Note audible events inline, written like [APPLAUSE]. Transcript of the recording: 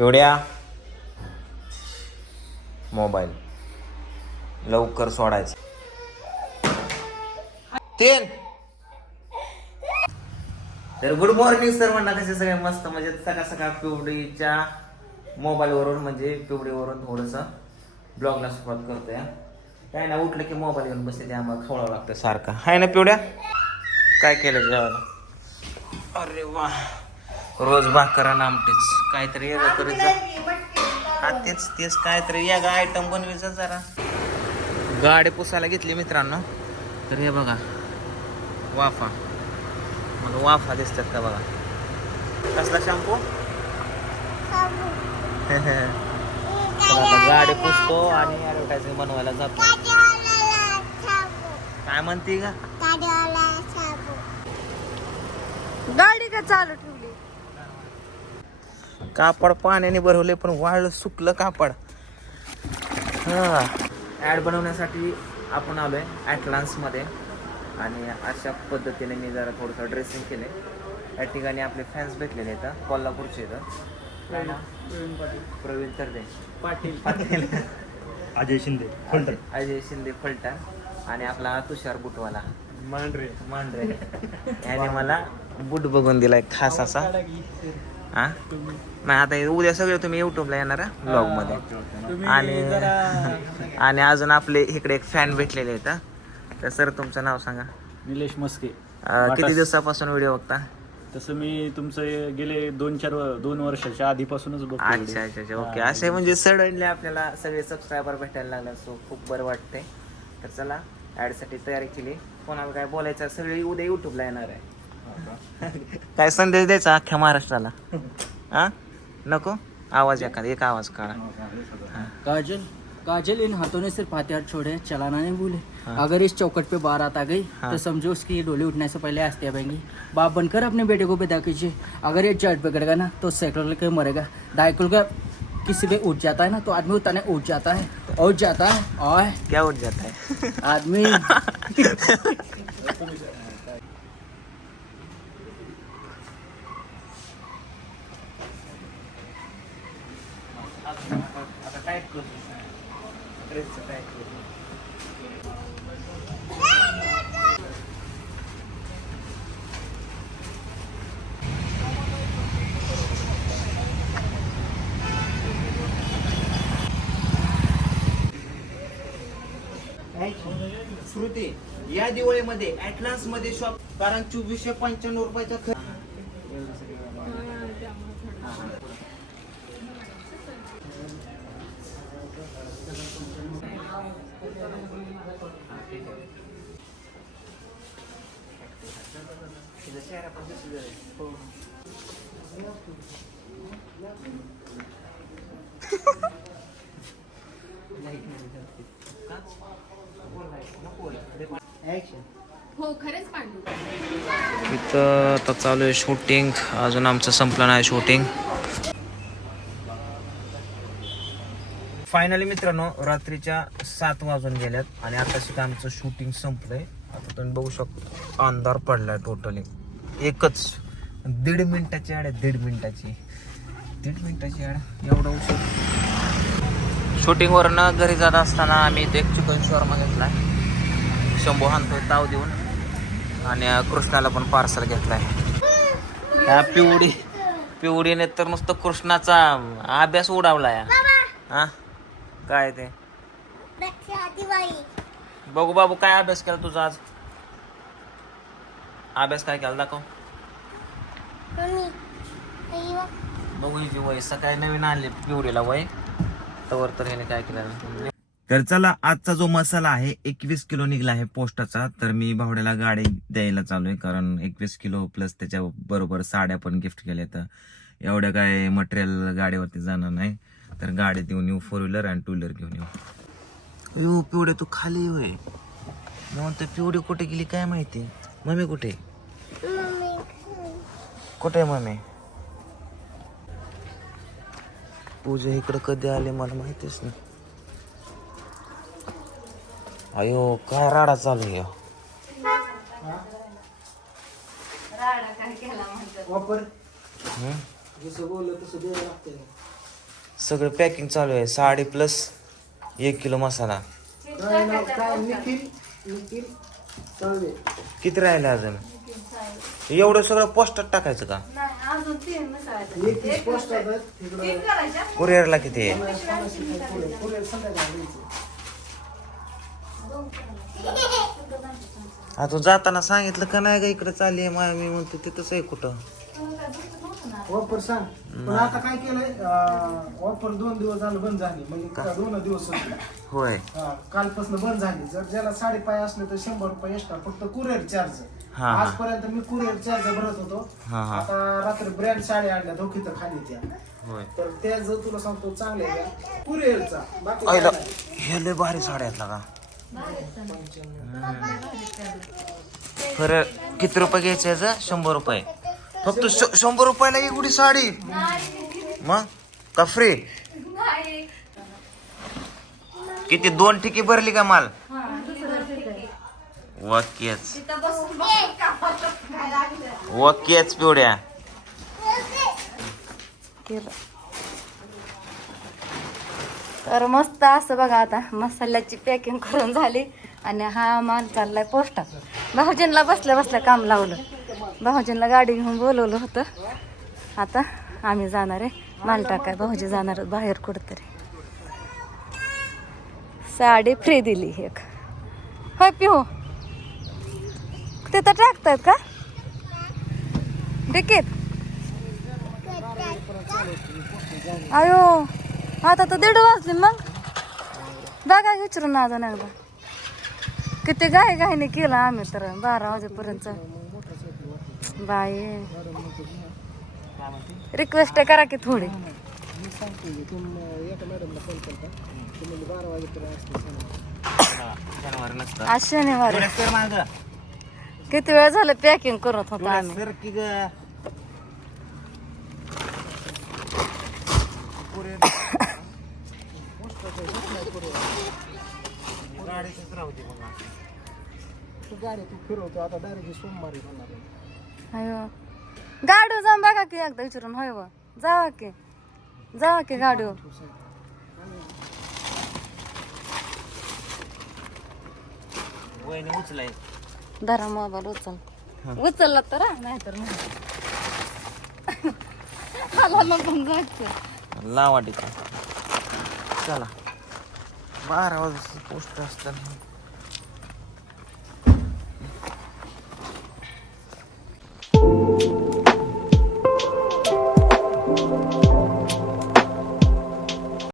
एवढ्या मोबाईल लवकर सोडायचं. तेन. तर गुड मॉर्निंग सर म्हणा कसे सगळे? मस्त म्हणजे सकाळ सकाळ पिवडीच्या मोबाईलवरून म्हणजे पिवडीवरून थोडंसं ब्लॉगला सुरुवात करतोय. हा. काय ना उठलं की मोबाईल घेऊन बसते ते आम्हाला खवळावं लागतं. सारखं. हाय ना पिवड्या? काय केलं जेवायला? अरे वा. रोज भाकर आणि आमटीच. काहीतरी वेगळं करत जा हा तेच तेच काहीतरी या आयटम बनवायचा जरा. गाडी पुसायला घेतली मित्रांनो. तर हे बघा वाफा. मला वाफा दिसतात का बघा. कसला शॅम्पू आता गाडी पुसतो आणि ऍडव्हर्टायझिंग बनवायला जातो. काय म्हणते का गाडी का चालू ठेवली? कापड पाण्याने भरवले पण वाळलं सुकलं कापड. हा. ॲड बनवण्यासाठी आपण आलोय ॲटलान्समध्ये आणि अशा पद्धतीने मी जरा थोडंसं ड्रेसिंग केले या ठिकाणी आपले फॅन्स भेटलेले आहेत कोल्हापूरचे नाव? प्रवीण तरदे पाटील. पाटील. अजय शिंदे फलटण. अजय शिंदे फलटण. आणि आपला तुषार बुटवाला. मांढरे. मांढरे. याने मला बूट बघून दिलाय खास असा. हा? नाही आता उद्या सगळे तुम्ही युट्यूबला येणार ब्लॉगमध्ये. आणि [LAUGHS] आणि अजून आपले इकडे एक फॅन भेटलेले आहेत. तर सर तुमचं नाव सांगा. निलेश मस्के. किती दिवसापासून व्हिडिओ बघता? तसं मी तुमचं गेले दोन चार दोन वर्षाच्या आधीपासूनच बघतो अच्छा. अच्छा अच्छा ओके. असे म्हणजे सडनली आपल्याला सगळे सबस्क्रायबर भेटायला लागले सो खूप बरं वाटतंय. तर चला ॲडसाठी तयारी केली. कोणाला काय बोलायचं सगळे उद्या युट्यूबला येणार आहे. [LAUGHS] काय संदेश द्यायचा अख्ख्या महाराष्ट्राला? [LAUGHS] हा? नको? आवाज़ एखादा एक आवाज़ काढा. काजल काजल इन हाथों ने सिर्फ़ हथियार छोड़े चलाना नहीं भूले. हाँ। अगर इस चौकट पे बारात आ गई हाँ। तो समझो उसकी डोली उठने से पहले हस्तियाँ बहेंगी. बाप बनकर अपने बेटे को विदा कीजिए. अगर ये जट बिगड़ेगा ना तो सैकड़ों के मरेगा. दाइकुल का किसी पे उठ जाता है ना तो आदमी उतने उठ जाता है. उठ जाता है और क्या उठ जाता है? आदमी. [LAUGHS] श्रुती या दिवाळीमध्ये ऍटलान्समध्ये शॉप कारण चोवीसशे पंच्याण्णव रुपयाचा हो, इथं आता चालू आहे शूटिंग अजून आमचं संपलं नाही शूटिंग फायनली मित्रांनो रात्रीच्या सात वाजून गेल्यात आणि आता सुद्धा आमचं शूटिंग संपलंय. आता तुम्ही बघू शकता अंधार पडलाय टोटली एकच दीड मिनिटाची आड आहे दीड मिनिटाची. दीड मिनिटाची आड एवढं उशीर. शूटिंगवरनं घरी जात असताना आम्ही इथे एक चिकन शॉर्मा घेतला शंभू हाणतोय ताव देऊन. आणि कृष्णाला पण पार्सल घेतलाय. ह्या पिवडी. पिवडीने तर नुसतं कृष्णाचा अभ्यास उडावला या हा? काय ते? बघू बाबू काय अभ्यास केला तुझा आज? अभ्यास काय केला? दाखव. बघू हिची वय सकाळी नवीन आणली पिवडीला वय. तवर तर ह्याने काय केलं? तर चला आजचा जो मसाला आहे एकवीस किलो निघला आहे पोस्टाचा. तर मी भावड्याला गाडी द्यायला चालू आहे कारण एकवीस किलो प्लस त्याच्या बरोबर साड्या पण गिफ्ट केल्या तर एवढं काय मटेरियल गाडीवरती जाणार नाही. तर गाडी देऊन येऊ फोर व्हीलर आणि टू व्हीलर घेऊन येऊ. अयो पिवडे तू खाली होय. मी म्हणतो पिवडी कुठे गेली काय माहिती? मम्मी कुठे? कुठे आहे मम्मी? पूजा इकडं कधी आले मला माहितीच नाही. अयो काय राडा चालू आहे? वापर हं? जसं बोललं तसं द्यायला लागतंय. सगळं पॅकिंग चालू आहे. साडी प्लस एक किलो मसाला. काय नाव काय निखिल निखिल किती राहिलं अजून? एवढं सगळं पोस्टात टाकायचं का? एक पोस्ट तिकडं कुरिअरला किती आहे? पुढे संध्याकाळी यायचं. हा तू जाताना सांगितलं का नाही का इकडे चालली आहे मा मी म्हणतो तिथंच आहे कुठं? वापर सांग. पण आता काय केलंय? अं, वापर दोन दिवस झालं बंद झाली. म्हणजे दोन दिवस. होय. हा, कालपासून बंद झाली. जर ज्याला साडेपाय असले तर शंभर रुपये एक्स्ट्रा फक्त कुरिअर चार्ज हा, हा. आजपर्यंत मी कुरिअर चार्ज भरत होतो. हा, हा. आता रात्री ब्रँड साड्या आणल्या धोकी तर खाली त्या. होय. तर त्या जर तुला सांगतो चांगल्या आहे. त्या कुरिअरचा बाकी काय आईला नाही. हे लय भारी साड्या आहेत का खरं किती रुपये घ्यायचे याचं? शंभर रुपये. फक्त श- शंभर रुपयाला एवढी साडी. मग? का फ्री किती दोन ठिकी भरली का माल? वाक्यच. वाक्यच पिवड्या. केलं तर मस्त असं बघा आता मसाल्याची पॅकिंग करून झाली आणि हा माल चाललाय पोस्टात भाऊजींना बसल्या बसल्या काम लावलं. भाऊजींना गाडी घेऊन बोलवलं होतं. आता आम्ही जाणार आहे. माल टाकाय भाऊजी जाणार बाहेर कुठंतरी. साडी फ्री दिली एक. होय पिहू तिथं टाकतात का? डिकीत अयो आता तर दीड वाजले मग. बघा विचारून अजून एकदा. किती गाय घाईने केलं आम्ही तर बारा वाजेपर्यंत. बाई. रिक्वेस्ट करा की थोडी. मी सांगतो की तुम्ही एका मॅडमला फोन केला ते म्हणजे बारा वाजेपर्यंत असते आज शनिवारी किती वेळ झालं पॅकिंग करत होतो आम्ही? तू गाडी तू फिरवतो. आता डायरेक्ट सोमवारी होणार आहे. अयो गाडीवर जाऊन बघा की एकदा विचारून होय व. जावा की. जावा की गाडीवर. वहिनी उचलाय. धरा मोबाईल उचल. उचलला तर हा, नाहीतर नाही. आला ना पण लावा टिका चला. बारा वाजता पोस्ट असताना.